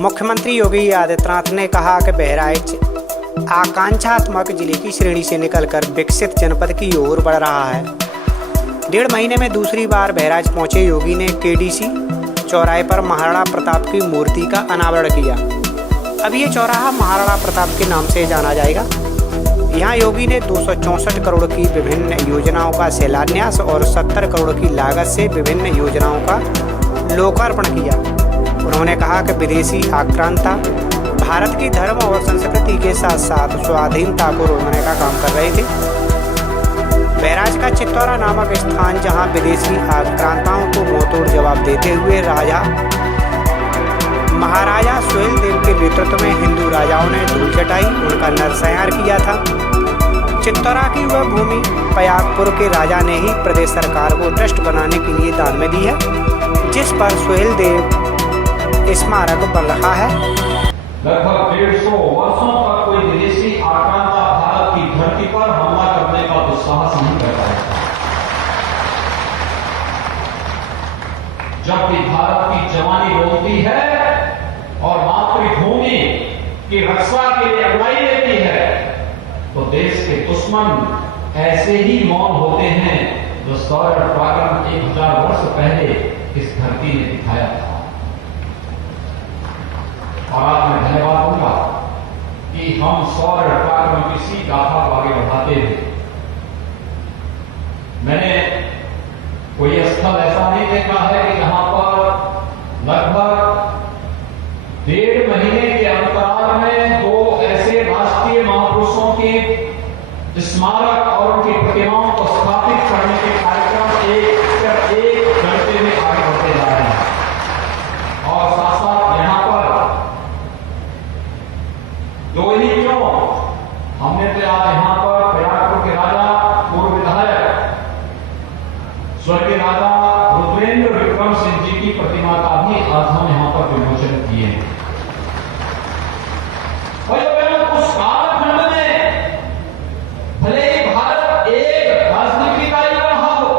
मुख्यमंत्री योगी आदित्यनाथ ने कहा कि बहराइच आकांक्षात्मक जिले की श्रेणी से निकलकर विकसित जनपद की ओर बढ़ रहा है। 1.5 महीने में दूसरी बार बहराइच पहुंचे योगी ने केडीसी चौराहे पर महाराणा प्रताप की मूर्ति का अनावरण किया। अब ये चौराहा महाराणा प्रताप के नाम से जाना जाएगा। यहाँ योगी ने 264 करोड़ की विभिन्न योजनाओं का शिलान्यास और 70 करोड़ की लागत से विभिन्न योजनाओं का लोकार्पण किया। उन्होंने कहा कि विदेशी आक्रांता भारत की धर्म और संस्कृति के साथ साथ स्वाधीनता को रोकने का काम कर रहे थे। बहराइच का चित्तौरा नामक स्थान, जहां विदेशी आक्रांताओं को मुंहतोड़ जवाब देते हुए महाराजा सुहेल देव के नेतृत्व में हिंदू राजाओं ने धूल चटाई, उनका नरसंहार किया था। चित्तौरा की वह भूमि पयागपुर के राजा ने ही प्रदेश सरकार को ट्रस्ट बनाने के लिए दान में दी है, जिस पर सुहेल देव स्मारक बन रहा है। लगभग 150 वर्षों तक कोई विदेशी आक्रांता भारत की धरती पर हमला करने का दुस्साहस नहीं कर पाया। जब भी भारत की जवानी बोलती है और मातृभूमि की रक्षा के लिए अगुवाई लेती है, तो देश के दुश्मन ऐसे ही मौन होते हैं जो शौर्य पराक्रम 1000 वर्ष पहले इस धरती ने दिखाया था। और आज मैं धन्यवाद दूंगा कि हम शौर्य पराक्रम की सी गाथा को आगे बढ़ाते हैं। मैंने कोई स्थल ऐसा नहीं देखा है कि जहां पर लगभग 1.5 महीने के अंतराल में 2 ऐसे राष्ट्रीय महापुरुषों के स्मारक और उनकी प्रतिमाओं को स्थापित करने के कार्यक्रम एक घंटे में आगे बढ़ते जा रहे हैं। और साथ साथ यहां पर 2 ही क्यों, हमने तो आज यहां पर पयागपुर के राजा पूर्व विधायक स्वर्गीय राजा रुद्रेंद्र विक्रम सिंह जी की प्रतिमा का भी आज हम यहां पर विमोचन किए हैं। उस कालखंड में भले ही भारत एक राजनीति का ही रहा हो,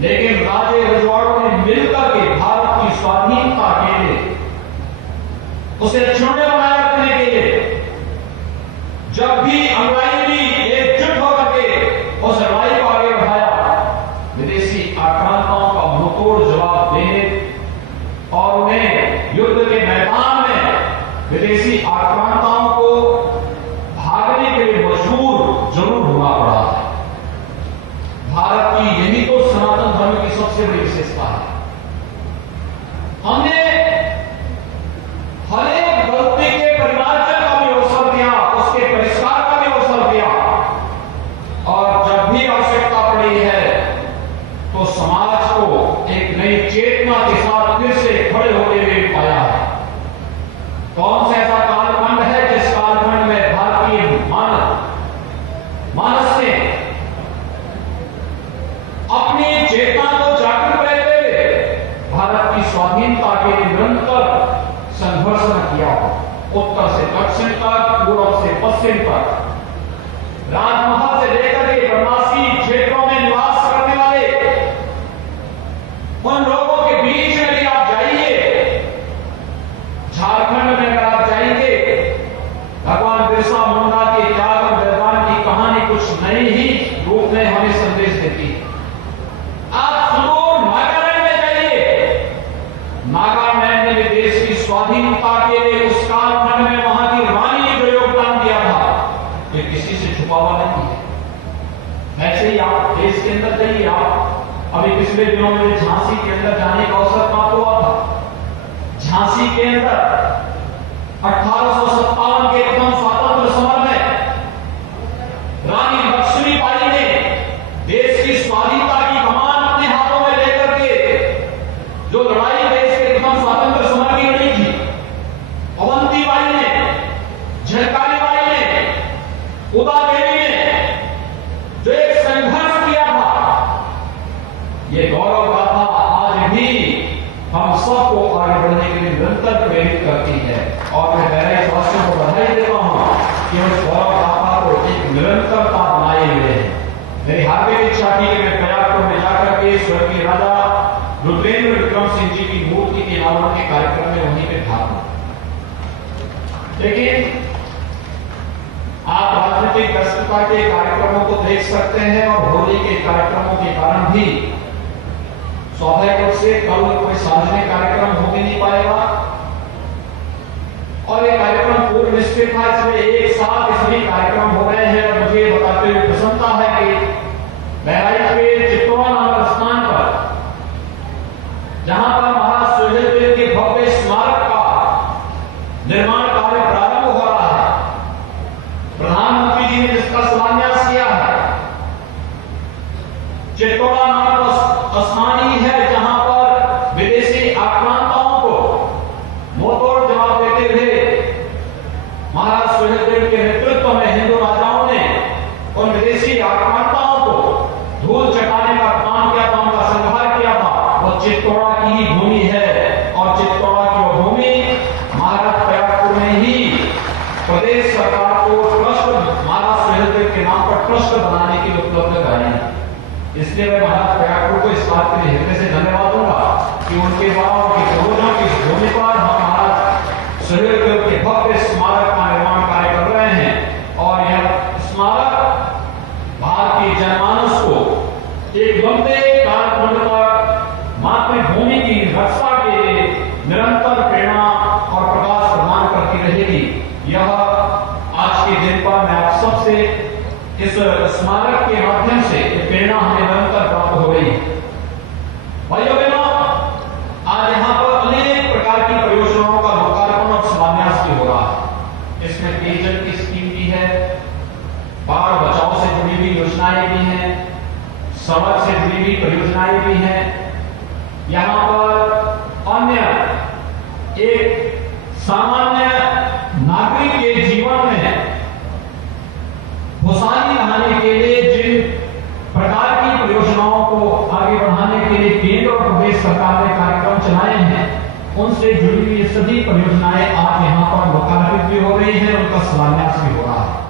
लेकिन राजे रजवाड़ों ने मिलकर के भारत की स्वाधीनता के लिए, उसे क्षुण्य बनाए रखने के लिए, जब भी अनुयायी भी एकजुट होकर के उस लड़ाई को आगे बढ़ाया, विदेशी आक्रांताओं का मुंहतोड़ जवाब देने और उन्हें युद्ध के मैदान में विदेशी आक्रांताओं को भागने के लिए मजबूर जरूर होना पड़ा है। भारत की यही तो सनातन धर्म की सबसे बड़ी विशेषता है। हमने हर एक गलती के परिमार्जन का भी अवसर दिया, उसके परिष्कार का भी अवसर दिया, और जब भी आवश्यकता पड़ी है तो समाज को एक नई चेतना के साथ फिर से खड़े होते हुए पाया है। कौन सा ऐसा कालखंड है जिस कालखंड में भारतीय मानस ने अपनी चेतना को जागृत रहते हुए भारत की स्वाधीनता के लिए निरंतर संघर्ष न किया हो। उत्तर से दक्षिण तक, पूर्व से पश्चिम तक, राजमहल से लेकर के वनवासी क्षेत्रों में निवास करने वाले उन लोगों के बीच में भी आप जाइए। झारखंड में अगर आप जाएंगे, भगवान बिरसा मुंडा के त्याग और बलिदान की कहानी कुछ नई ही रूप में हमें संदेश देती है। आप सुदूर नागालैंड में जाइए, नागालैंड ने भी देश की स्वाधीनता के लिए उस कालखंड में वहां की रानी ने जो योगदान दिया था, ये किसी से छुपा हुआ नहीं है। ऐसे ही आप देश के अंदर जाइए। आप अभी पिछले दिनों में झांसी के अंदर जाने का अवसर प्राप्त हुआ था। झांसी के अंदर 1857 के प्रथम स्वातंत्र समर में रानी लक्ष्मीबाई ने देश की स्वाधीनता की कमान अपने हाथों में लेकर के जो लड़ाई देश के प्रथम स्वातंत्र समर की लड़ी थी, अवंतीबाई ने, झलकारी बाई ने, उदा देवी ने जो एक संघर्ष किया था, ये गौरव गाथा आज भी हम सबको आगे बढ़ने के लिए निरंतर प्रेरित करती है। और मैं बहराइच वासियों को बधाई देता हूं कि उस गौरव गाथा को एक निरंतरता बनाए हुए हैं। मेरी हार्दिक इच्छा थी कि मैं पयागपुर में जाकर के स्वर्गीय राजा रुद्रेंद्र विक्रम सिंह जी की मूर्ति के अनावरण के कार्यक्रम में वहीं पे था। लेकिन आप राजनीतिक व्यस्तता के कार्यक्रमों को देख सकते हैं और होली के कार्यक्रमों के कारण भी स्वाभाविक रूप से कल कोई सार्वजनिक कार्यक्रम हो भी नहीं पाएगा और ये कार्यक्रम पूर्व निश्चित था। इसमें एक साथ सभी कार्यक्रम हो रहे हैं और मुझे बताते हुए प्रसन्नता है कि बहराइच के चित्तौड़ा नामक स्थान पर जहां पर महाराज सुहेलदेव के भव्य स्मारक का निर्माण कार्य प्रारंभ हो रहा है, प्रधानमंत्री जी ने जिसका शिलान्यास किया है, चित्तौड़ा नामक स्थान ही है जहां पर विदेशी आक्रांताओं को मुंहतोड़ जवाब देते हुए महाराज सुहेलदेव के नेतृत्व में हिंदू राजाओं ने उन विदेशी आक्रांताओं को धूल चटाने का काम किया था, उनका संहार किया था। वो चित्तौड़ा की ही भूमि है और चित्तौड़ा की वो भूमि महाराज प्रयागपुर में ही प्रदेश सरकार को ट्रस्ट महाराज सुहेलदेव के नाम पर ट्रस्ट बनाने की उपलब्ध कराई है। इसलिए मैं महाराज प्रयागपुर को इस बात के लिए हृदय से धन्यवाद दूंगा कि उनके द्वारा उनकी पूर्वजों की भूमि पर हम महाराज सुहेलदेव के भव्य स्मारक का निर्माण कार्य कर रहे हैं और यह स्मारक भारतीय जनमानस को एक लंबे कालखंड तक मातृभूमि की रक्षा के लिए निरंतर प्रेरणा और प्रकाश प्रदान करती रहेगी। यह आज के दिन पर मैं आप सबसे इस स्मारक के माध्यम से प्रेरणा हमें निरंतर प्राप्त हो रही है। भाइयों बहनों, आज यहाँ पर अनेक प्रकार की परियोजनाओं का लोकार्पण और शिलान्यास भी हो रहा है। इसमें पेयजल की स्कीम भी है, बाढ़ बचाव से जुड़ी हुई योजनाएं भी हैं, सड़क से जुड़ी हुई परियोजनाएं भी हैं। यहाँ पर अन्य एक सामान्य नागरिक के जीवन में खुशहाली लाने के लिए जिन प्रकार की परियोजनाओं को आगे बढ़ाने के लिए केंद्र और प्रदेश सरकार ने कार्यक्रम चलाए हैं, उनसे जुड़ी हुई सभी परियोजनाएं आज यहाँ पर लोकार्पित भी हो रही हैं, उनका शिलान्यास भी हो रहा है।